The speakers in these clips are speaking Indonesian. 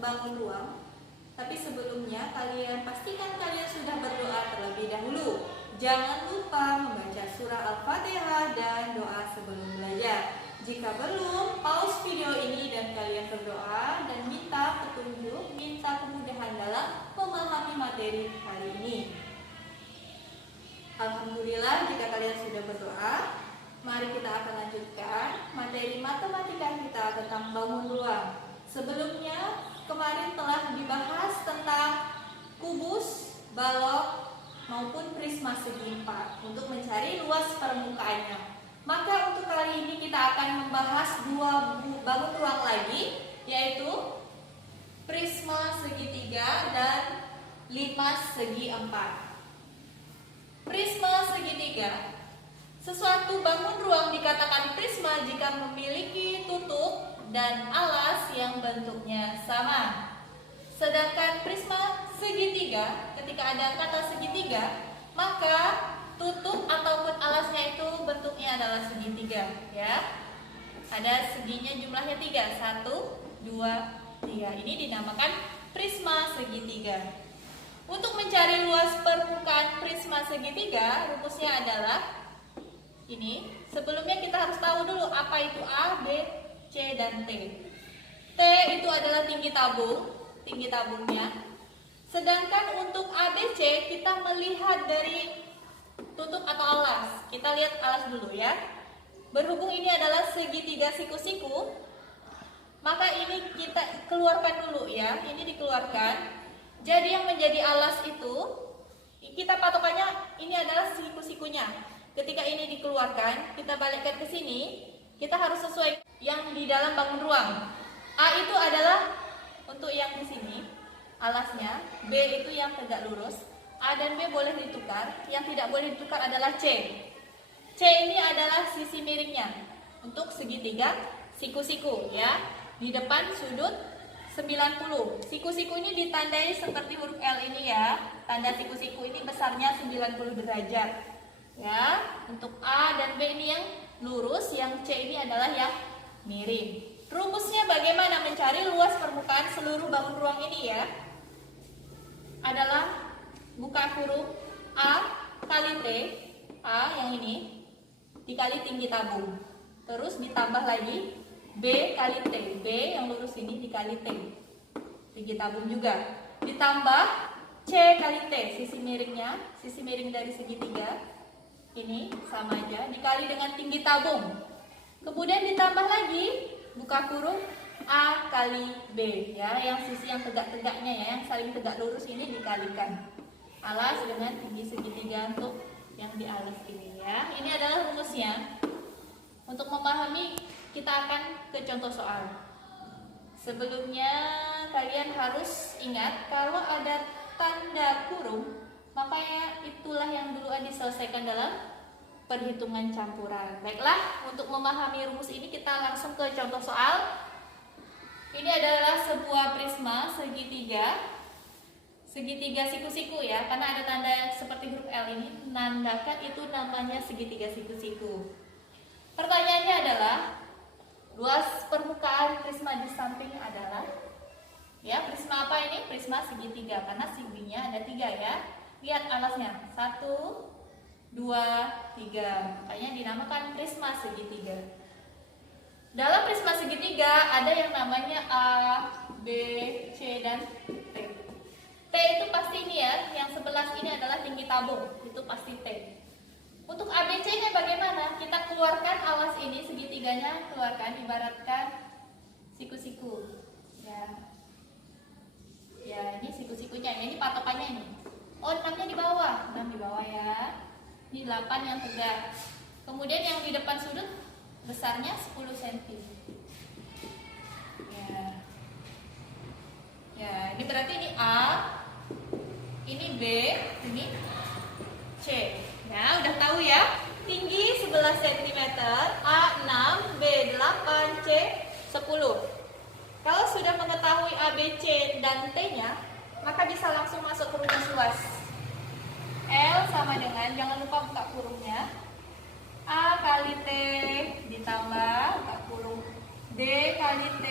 bangun ruang. Tapi sebelumnya kalian pastikan kalian sudah berdoa terlebih dahulu. Jangan lupa membaca surah Al-Fatihah dan doa sebelum belajar. Jika belum, pause video ini dan kalian berdoa dan minta petunjuk, minta kemudahan dalam memahami materi kali ini. Alhamdulillah, jika kalian sudah berdoa, mari kita akan lanjutkan materi matematika kita tentang bangun ruang. Sebelumnya, kemarin telah dibahas tentang kubus, balok, maupun prisma segi empat untuk mencari luas permukaannya. Maka untuk kali ini kita akan membahas dua bangun ruang lagi, yaitu prisma segitiga dan limas segi empat. Prisma segitiga. Sesuatu bangun ruang dikatakan prisma jika memiliki tutup dan alas yang bentuknya sama. Sedangkan prisma segitiga, ketika ada kata segitiga, maka tutup ataupun alasnya itu bentuknya adalah segitiga, ya. Ada seginya jumlahnya 3, 1, 2, 3. Ini dinamakan prisma segitiga. Untuk mencari luas permukaan prisma segitiga, rumusnya adalah ini. Sebelumnya kita harus tahu dulu apa itu A, B, C, dan T. T itu adalah tinggi tabungnya. Sedangkan untuk ABC kita melihat dari tutup atau alas. Kita lihat alas dulu ya. Berhubung ini adalah segitiga siku-siku, maka ini kita keluarkan dulu ya. Ini dikeluarkan. Jadi yang menjadi alas itu, kita patokannya ini adalah siku-sikunya. Ketika ini dikeluarkan, kita balikkan ke sini, kita harus sesuai yang di dalam bangun ruang. A itu adalah untuk yang di sini, alasnya. B itu yang tegak lurus. A dan B boleh ditukar. Yang tidak boleh ditukar adalah C. C ini adalah sisi miringnya untuk segitiga siku-siku ya. Di depan sudut 90. Siku-siku ini ditandai seperti huruf L ini ya. Tanda siku-siku ini besarnya 90 derajat. Ya, untuk A dan B ini yang lurus, yang C ini adalah yang miring. Rumusnya bagaimana mencari luas permukaan seluruh bangun ruang ini ya? Adalah buka huruf A kali T, A yang ini, dikali tinggi tabung. Terus ditambah lagi B kali T, B yang lurus ini dikali T, tinggi tabung juga. Ditambah C kali T, sisi miringnya, sisi miring dari segitiga, ini sama aja, dikali dengan tinggi tabung. Kemudian ditambah lagi, buka kurung A kali B, ya, yang sisi yang tegak-tegaknya ya, yang saling tegak lurus ini dikalikan. Alas dengan tinggi segitiga untuk yang di alas ini ya. Ini adalah rumusnya. Untuk memahami, kita akan ke contoh soal. Sebelumnya kalian harus ingat kalau ada tanda kurung, makanya itulah yang duluan diselesaikan dalam perhitungan campuran. Baiklah, untuk memahami rumus ini kita langsung ke contoh soal. Ini adalah sebuah prisma segitiga siku-siku ya, karena ada tanda seperti huruf L ini, menandakan itu namanya segitiga siku-siku. Pertanyaannya adalah luas permukaan prisma di samping adalah, ya, prisma apa ini? Prisma segitiga, karena seginya ada 3 ya. Lihat alasnya, 1, 2, 3, makanya dinamakan prisma segitiga. Dalam prisma segitiga ada yang namanya A, B, C, dan T. T itu pasti ini ya, yang sebelah ini adalah tinggi tabung, itu pasti T. Untuk ABC-nya bagaimana? Kita keluarkan alas ini, segitiganya keluarkan, ibaratkan siku-siku. Ya, ini siku-sikunya, ini patokannya ini. Oh, 6-nya di bawah, 6 di bawah ya. Ini 8 yang tegak. Kemudian yang di depan sudut besarnya 10 cm. Ya, ini berarti ini A, ini B, ini C. Ya, udah tahu ya. Tinggi 11 cm, A 6, B 8, C 10. Kalau sudah mengetahui A, B, C, dan T-nya, maka bisa langsung masuk ke rumus luas. L sama dengan, jangan lupa buka kurungnya, A kali T ditambah, buka kurung, D kali T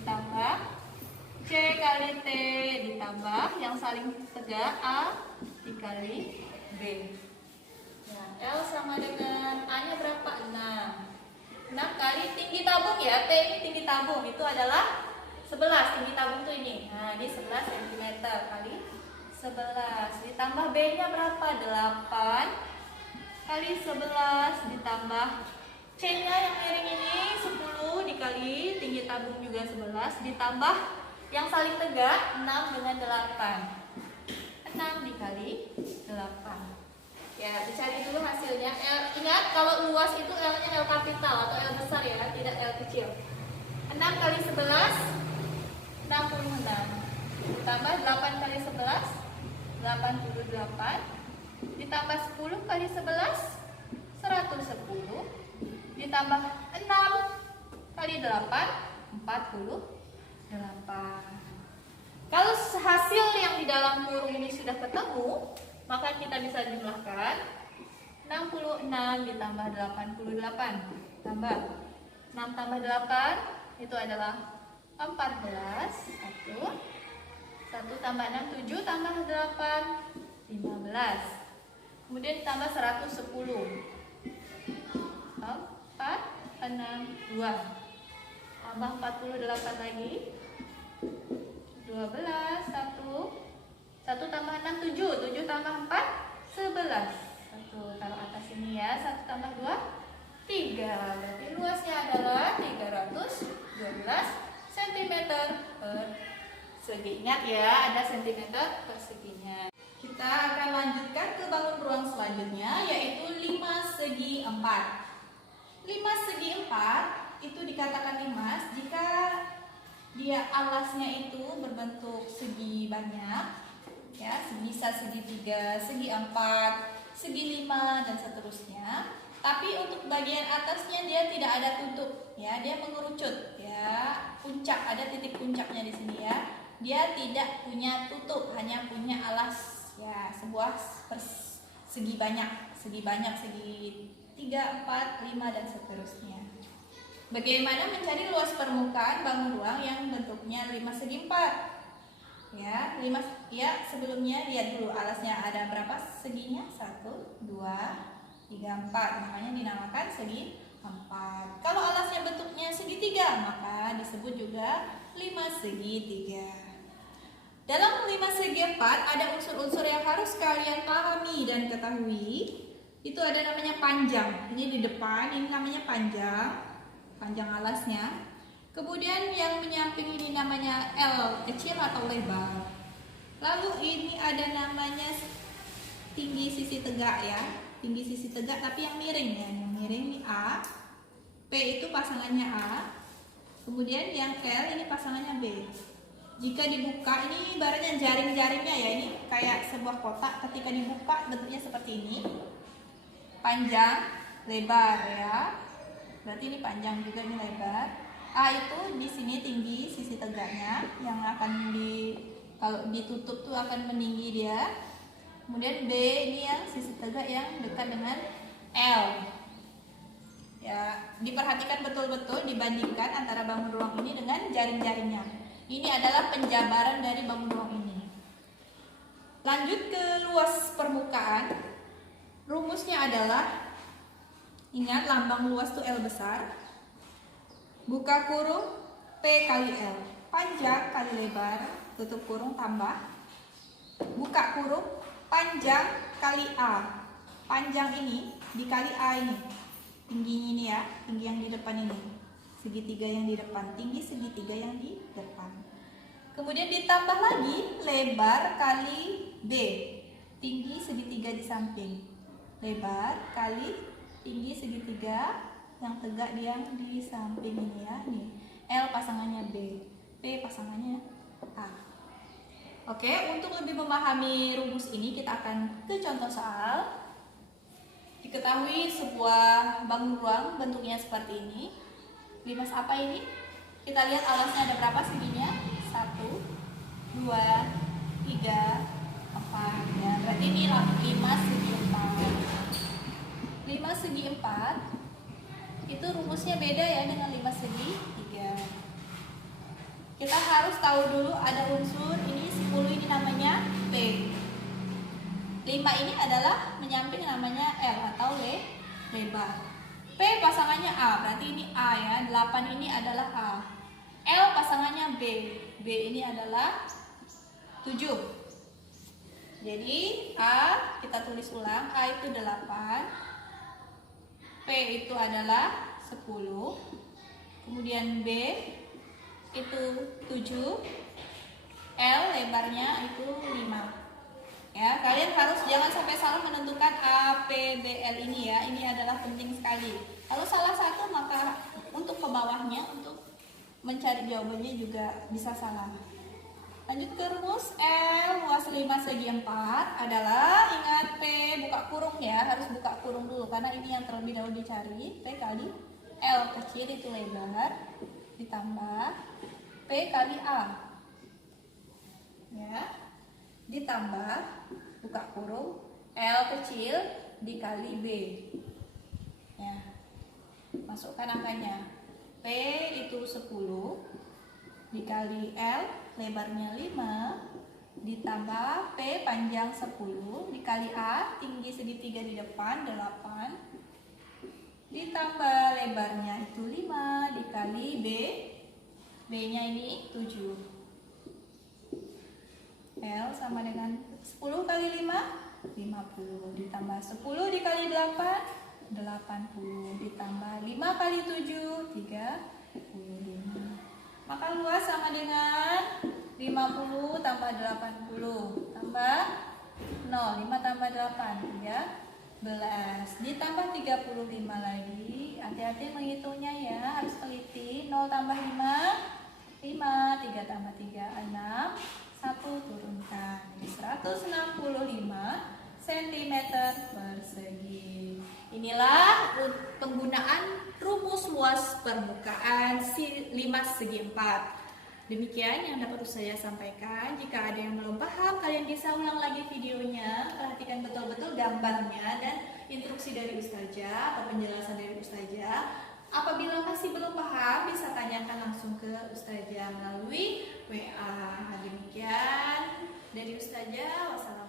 ditambah C kali T ditambah yang saling tegak A dikali B. Nah, L sama dengan A-nya berapa? 6. 6 kali tinggi tabung ya. T ini tinggi tabung, itu adalah 11. Tinggi tabung tuh ini. Nah, ini 11 cm kali 11. Ditambah B-nya berapa? 8 kali 11 ditambah C-nya yang miring ini 10 dikali tinggi tabung juga 11 ditambah yang saling tegak 6 dengan 8. 6 dikali 8. Ya, dicari dulu hasilnya. Ingat kalau luas itu L-nya L kapital atau L besar ya, tidak L kecil. 6 kali 11 66 ditambah 8 kali 11 88 ditambah 10 kali 11 110 ditambah 6 kali 8 48. Kalau hasil yang di dalam kurung ini sudah ketemu, maka kita bisa jumlahkan 66 ditambah 88 tambah 6 tambah 8 itu adalah 14. 1 tambah 6 7 tambah 8 15. Kemudian ditambah 110 4 6 2 tambah 48 lagi 12 1 tambah 6 7 tambah 4 11. 1 taruh atas ini ya. 1 tambah 2 3. Berarti luasnya adalah 312 cm persegi. Ingat ya, ada cm perseginya. Kita akan lanjutkan ke bangun ruang selanjutnya, yaitu 5 segi 4. 5 segi 4 itu dikatakan limas jika dia alasnya itu berbentuk segi banyak, ya, bisa segi 3, segi 4, segi 5 dan seterusnya. Tapi untuk bagian atasnya dia tidak ada tutup, ya, dia mengerucut, ya, puncak, ada titik puncaknya di sini ya. Dia tidak punya tutup, hanya punya alas, ya, sebuah segi banyak, segi 3, 4, 5 dan seterusnya. Bagaimana mencari luas permukaan bangun ruang yang bentuknya 5 segi 4? Ya, 5 ya, sebelumnya lihat dulu alasnya ada berapa seginya? 1 2 3 4. Makanya dinamakan segi 4. Kalau alasnya bentuknya segitiga, maka disebut juga 5 segi 3. Dalam 5 segi 4 ada unsur-unsur yang harus kalian pahami dan ketahui. Itu ada namanya panjang. Ini di depan, ini namanya panjang alasnya. Kemudian yang menyamping ini namanya L kecil atau lebar. Lalu ini ada namanya tinggi sisi tegak ya. Tinggi sisi tegak tapi yang miring ya. Yang miring ini A. P itu pasangannya A. Kemudian yang L ini pasangannya B. Jika dibuka, ini ibaratnya jaring-jaringnya ya. Ini kayak sebuah kotak, ketika dibuka bentuknya seperti ini. Panjang, lebar ya. Berarti ini panjang juga, ini lebar. A itu di sini tinggi sisi tegaknya, yang akan kalau ditutup tuh akan meninggi dia. Kemudian B ini yang sisi tegak yang dekat dengan L. Ya, diperhatikan betul-betul dibandingkan antara bangun ruang ini dengan jaring-jaringnya. Ini adalah penjabaran dari bangun ruang ini. Lanjut ke luas permukaan. Rumusnya adalah, ingat lambang luas tuh L besar. Buka kurung P kali L. Panjang kali lebar, tutup kurung tambah. Buka kurung panjang kali A. Panjang ini dikali A ini. Tingginya ini ya, tinggi yang di depan ini. Segitiga yang di depan, tinggi segitiga yang di depan. Kemudian ditambah lagi lebar kali B. Tinggi segitiga di samping. Lebar kali tinggi segitiga yang tegak yang di samping ini ya. Nih, L pasangannya B, P pasangannya A. Oke, untuk lebih memahami rumus ini kita akan ke contoh soal. Diketahui sebuah bangun ruang bentuknya seperti ini. Limas apa ini? Kita lihat alasnya ada berapa seginya? 1 2 3 4 ya. Berarti ini 5 segi 4. 5 segi 4 itu rumusnya beda ya dengan 5 segi 3. kita harus tahu dulu ada unsur ini 10 ini namanya P. 5 ini adalah menyamping namanya L atau lebar. P pasangannya A, berarti ini A ya. 8 ini adalah A. L pasangannya B. B ini adalah 7. Jadi A kita tulis ulang, A itu 8. P itu adalah 10. Kemudian B itu 7. L lebarnya itu 5. Ya, kalian harus jangan sampai salah menentukan A, P, B, L ini ya. Ini adalah penting sekali. Kalau salah satu maka untuk ke bawahnya untuk mencari jawabannya juga bisa salah. Lanjut ke rumus L luas 5 segi 4 adalah, ingat P buka kurung ya, harus buka kurung dulu karena ini yang terlebih dahulu dicari. P kali L kecil itu lebar ditambah P kali A ya, ditambah buka kurung L kecil dikali B ya, masukkan angkanya. P itu 10 dikali L lebarnya 5 ditambah P panjang 10 dikali A tinggi segitiga di depan 8 ditambah lebarnya itu 5 dikali B, B nya ini 7. L sama dengan 10 kali 5 50 ditambah 10 dikali 8 80 ditambah 5 kali 7 35. Maka luas sama dengan 50 tambah 80 tambah 0, 5 tambah 8 13 ditambah 35 lagi. Hati-hati menghitungnya ya, harus teliti. 0 tambah 5 5, 3 tambah 3 6, 1 turunkan 165 cm persegi. Inilah penggunaan rumus luas permukaan 5 segi 4. Demikian yang dapat saya sampaikan. Jika ada yang belum paham, kalian bisa ulang lagi videonya, perhatikan betul-betul gambarnya dan instruksi dari Ustazah atau penjelasan dari Ustazah. Apabila masih belum paham, bisa tanyakan langsung ke Ustazah melalui WA. Demikian dari Ustazah. Wassalamualaikum.